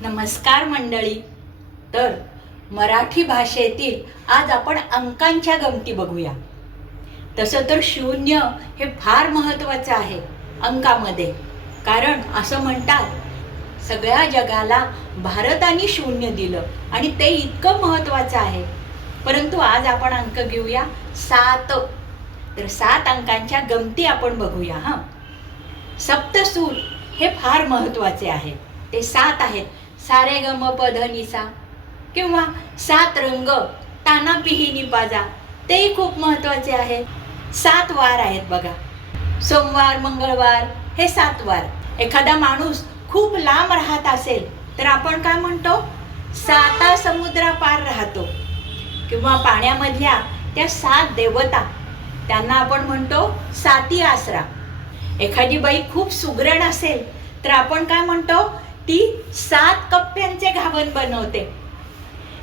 नमस्कार मंडळी. तर मराठी भाषेतील आज आपण अंकांच्या गमती बघूया. तसं तर शून्य हे फार महत्त्वाचं आहे अंकामध्ये. कारण असं म्हणतात सगळ्या जगाला भारताने शून्य दिलं आणि ते इतकं महत्त्वाचं आहे. परंतु आज आपण अंक घेऊया सात. तर सात अंकांच्या गमती आपण बघूया हां. सप्तसूर हे फार महत्त्वाचे आहे. ते सात आहेत. सारे गम पध निसा किंवा सात रंग ताना पिहिनी बाजा तेही खूप महत्त्वाचे आहेत सात वार आहेत बघा. सोमवार मंगळवार हे सात वार. एखादा माणूस खूप लांब राहत असेल तर आपण काय म्हणतो? साता समुद्रापार राहतो. किंवा पाण्यामधल्या त्या सात देवता त्यांना आपण म्हणतो साती आसरा. एखादी बाई खूप सुग्रण असेल तर आपण काय म्हणतो? ती सात कप्प्यांचे घावन बनवते.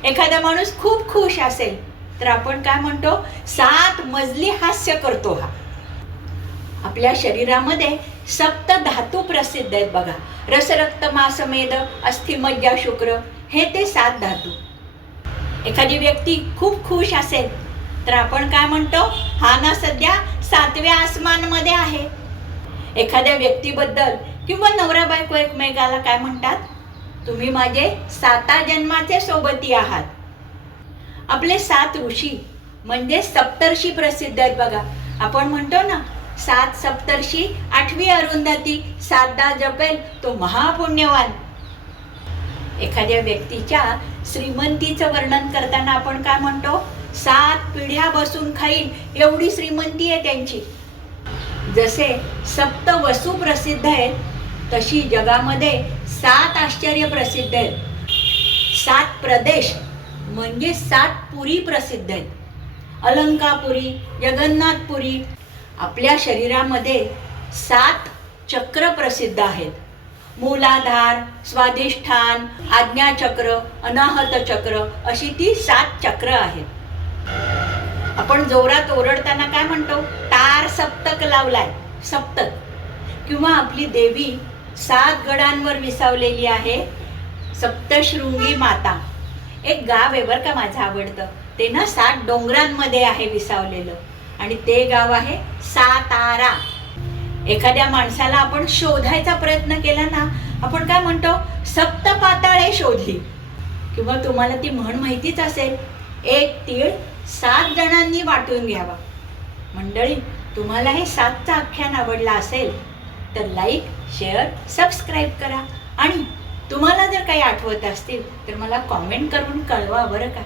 एखादा माणूस खूप खुश असेल तर आपण काय म्हणतो? सात मजली हास्य करतो हा. आपल्या शरीरामध्ये सप्त धातू प्रसिद्ध आहेत बघा. रसरक्त मासमेद अस्थिमज्जा शुक्र हे ते सात धातू. एखादी व्यक्ती खूप खुश असेल तर आपण काय म्हणतो? हा ना सध्या सातव्या आसमानमध्ये आहे. एखाद्या व्यक्तीबद्दल किंवा नवरा बायको एकमेकाला काय म्हणतात? तुम्ही माझे साता जन्माचे सोबती आहात. आपले सात ऋषी म्हणजे सप्तर्षी प्रसिद्ध आहेत बघा. आपण म्हणतो ना सात सप्तर्षी आठवी अरुंधती सातदा जपेल तो महापुण्यवान. एखाद्या व्यक्तीच्या श्रीमंतीचं वर्णन करताना आपण काय म्हणतो? सात पिढ्या बसून खाईल एवढी श्रीमंती आहे त्यांची. जसे सप्त वसू प्रसिद्ध आहेत तशी जगामध्ये सात आश्चर्य प्रसिद्ध आहेत. सात प्रदेश म्हणजे सात पुरी प्रसिद्ध आहेत. अलंकापुरी जगन्नाथपुरी आपल्या शरीरामध्ये सात चक्र प्रसिद्ध आहेत. मूलाधार स्वाधिष्ठान आज्ञाचक्र अनाहत चक्र अशी ती सात चक्र आहेत. आपण जोरात ओरडताना काय म्हणतो? चार सप्तक लावलाय. सप्तक. किंवा आपली देवी सात गडांवर विसावलेली आहे. सप्तशृंगी माता. एक गाव आहे बरं का माझं आवडतं. ते ना सात डोंगरांमध्ये आहे विसावलेलं. आणि ते गाव आहे सातारा. एखाद्या माणसाला आपण शोधायचा प्रयत्न केला ना आपण काय म्हणतो? सप्त पाताळे शोधली. किंवा तुम्हाला ती म्हण माहितीच असेल. एक तीळ सात जणांनी वाटून घ्यावा. मंडळी तुम्हाला हे सातचं आख्यान आवडलं असेल तर लाईक शेअर सबस्क्राईब करा. आणि तुम्हाला जर काही आठवत असतील तर मला कॉमेंट करून कळवा बरं का?